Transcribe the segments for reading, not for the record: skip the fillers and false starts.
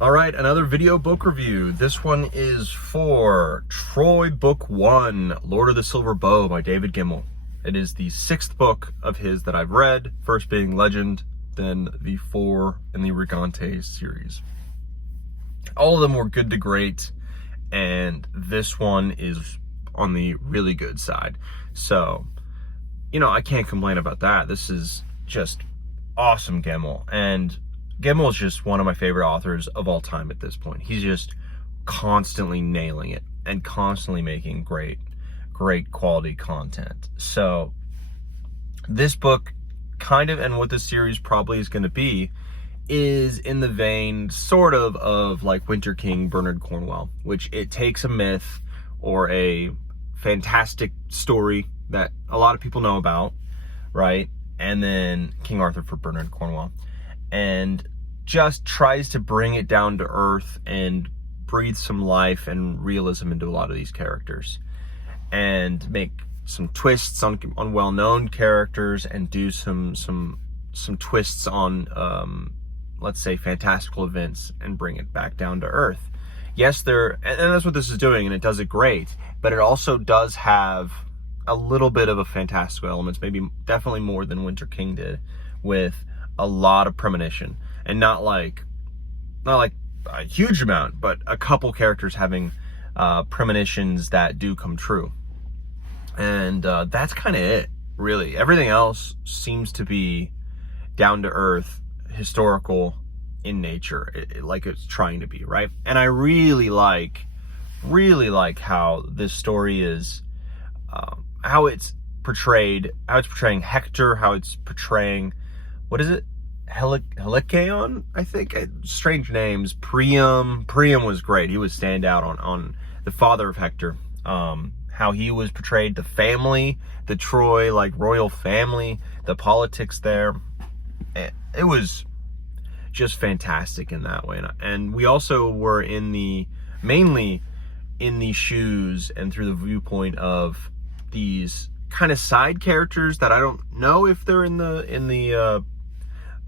All right, another video book review. This one is for Troy Book 1, Lord of the Silver Bow by David Gemmell. It is the 6th book of his that I've read, first being Legend, then the 4 in the Rigantes series. All of them were good to great, and this one is on the really good side. So, I can't complain about that. This is just awesome Gemmell, and Gemmell is just one of my favorite authors of all time at this point. He's just constantly nailing it and constantly making great quality content. So this book kind of, and what this series probably is going to be, is in the vein sort of like Winter King, Bernard Cornwell, which it takes a myth or a fantastic story that a lot of people know about, right? And then King Arthur for Bernard Cornwell, and just tries to bring it down to earth and breathe some life and realism into a lot of these characters, and make some twists on well-known characters, and do some twists on let's say fantastical events, and bring it back down to earth. Yes, and that's what this is doing, and it does it great, but it also does have a little bit of a fantastical elements, maybe definitely more than Winter King did, with a lot of premonition, and not like a huge amount, but a couple characters having premonitions that do come true. And that's kind of it, really. Everything else seems to be down to earth, historical in nature, like it's trying to be, right? And I really like how this story is, how it's portrayed, how it's portraying Hector, how it's portraying, what is it? Helicon, I think. Strange names. Priam was great. He was standout on the father of Hector. How he was portrayed, the family, the Troy, like, royal family, the politics there. It was just fantastic in that way. And we also were mainly in the shoes and through the viewpoint of these kind of side characters that I don't know if they're in the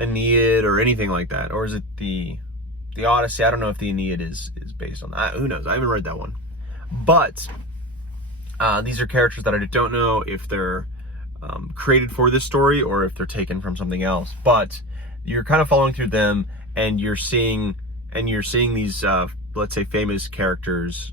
Aeneid or anything like that, or is it the Odyssey? I don't know if the Aeneid is based on that. Who knows? I haven't read that one. But these are characters that I don't know if they're created for this story or if they're taken from something else. But you're kind of following through them, and you're seeing these let's say famous characters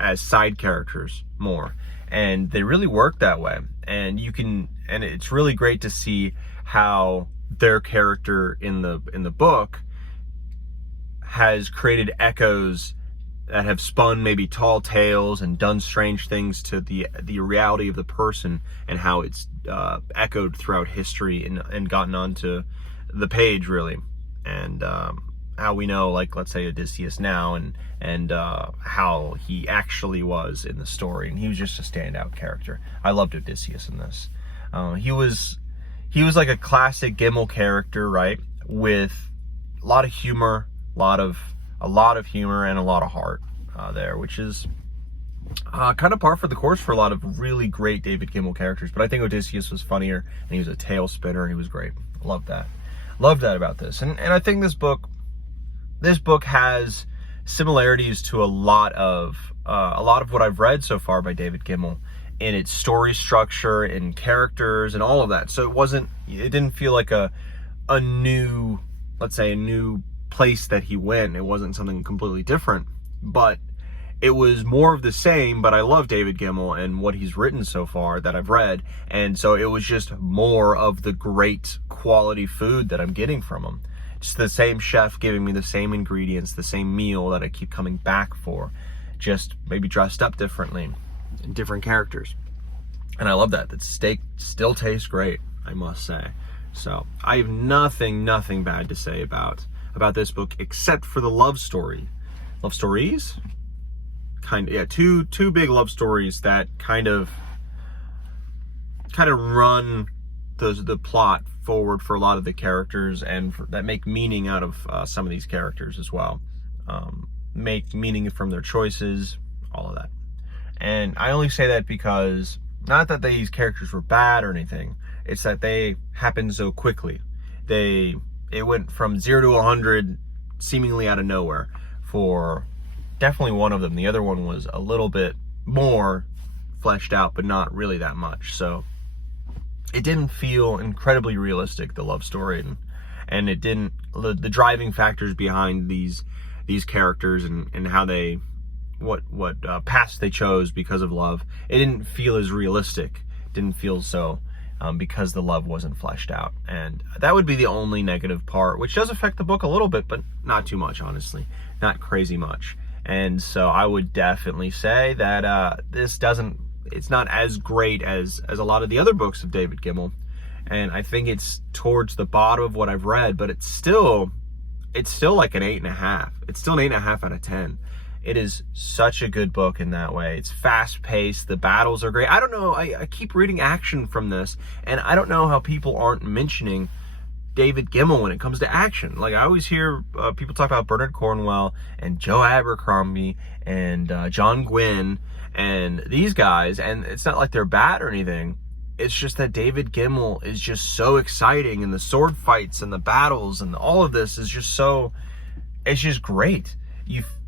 as side characters more, and they really work that way. And it's really great to see how their character in the book has created echoes that have spun maybe tall tales and done strange things to the reality of the person, and how it's echoed throughout history and gotten onto the page, really. And how we know, like, let's say Odysseus now, and how he actually was in the story, and he was just a standout character. I loved Odysseus in this. He was like a classic Gemmell character, right? With a lot of humor, a lot of humor, and a lot of heart there, which is kind of par for the course for a lot of really great David Gemmell characters. But I think Odysseus was funnier, and he was a tail spinner. He was great. Loved that about this. And I think this book has similarities to a lot of what I've read so far by David Gemmell, in its story structure and characters and all of that. So it didn't feel like a new, let's say, a new place that he went. It wasn't something completely different, but it was more of the same. But I love David Gemmell and what he's written so far that I've read, and so it was just more of the great quality food that I'm getting from him. Just the same chef giving me the same ingredients, the same meal that I keep coming back for, just maybe dressed up differently, and different characters. And I love that. That steak still tastes great, I must say. So I have nothing bad to say about this book, except for the love stories. Two big love stories that kind of run the plot forward for a lot of the characters, and that make meaning out of some of these characters as well. Make meaning from their choices, all of that. And I only say that because, not that these characters were bad or anything, it's that they happened so quickly. It went from 0 to 100 seemingly out of nowhere for definitely one of them. The other one was a little bit more fleshed out, but not really that much. So it didn't feel incredibly realistic, the love story, and it didn't, the driving factors behind these characters and how they, what paths they chose because of love, it didn't feel as realistic. It didn't feel so, because the love wasn't fleshed out. And that would be the only negative part, which does affect the book a little bit, but not too much, honestly. Not crazy much. And so I would definitely say that it's not as great as a lot of the other books of David Gemmell. And I think it's towards the bottom of what I've read, but it's still like an 8.5. It's still an 8.5 out of 10. It is such a good book in that way. It's fast paced. The battles are great. I don't know. I keep reading action from this, and I don't know how people aren't mentioning David Gemmell when it comes to action. Like, I always hear people talk about Bernard Cornwell and Joe Abercrombie and John Gwynne and these guys, and it's not like they're bad or anything. It's just that David Gemmell is just so exciting, and the sword fights and the battles and all of this is just so, it's just great.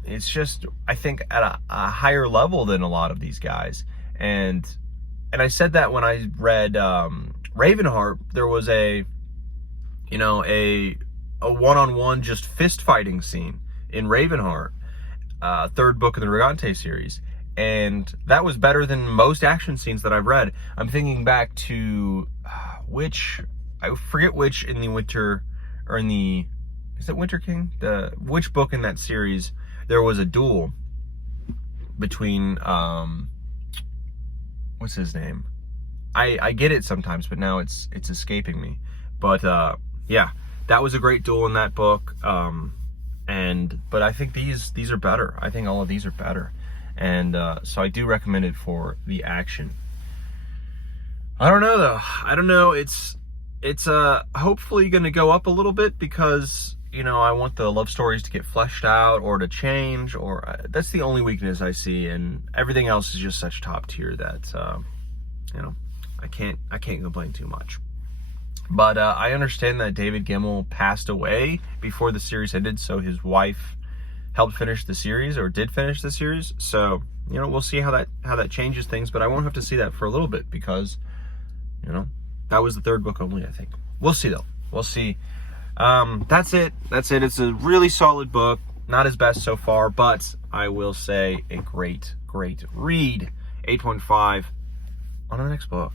It's just, I think, at a higher level than a lot of these guys. And I said that when I read Ravenheart. There was a one-on-one just fist fighting scene in Ravenheart, third book in the Regante series. And that was better than most action scenes that I've read. I'm thinking back to I forget which in the Winter, or in the, is it Winter King? Which book in that series there was a duel between, what's his name? I get it sometimes, but now it's escaping me. But yeah, that was a great duel in that book. But I think these are better. I think all of these are better. And so I do recommend it for the action. I don't know though. I don't know. It's hopefully going to go up a little bit because, I want the love stories to get fleshed out or to change, or that's the only weakness I see, and everything else is just such top tier that I can't complain too much. But I understand that David Gemmell passed away before the series ended, so his wife helped finish the series, or did finish the series. So, we'll see how that changes things, but I won't have to see that for a little bit because, that was the third book only, I think. We'll see though. We'll see. That's it. It's a really solid book. Not his best so far, but I will say a great read. 8.5 on the next book.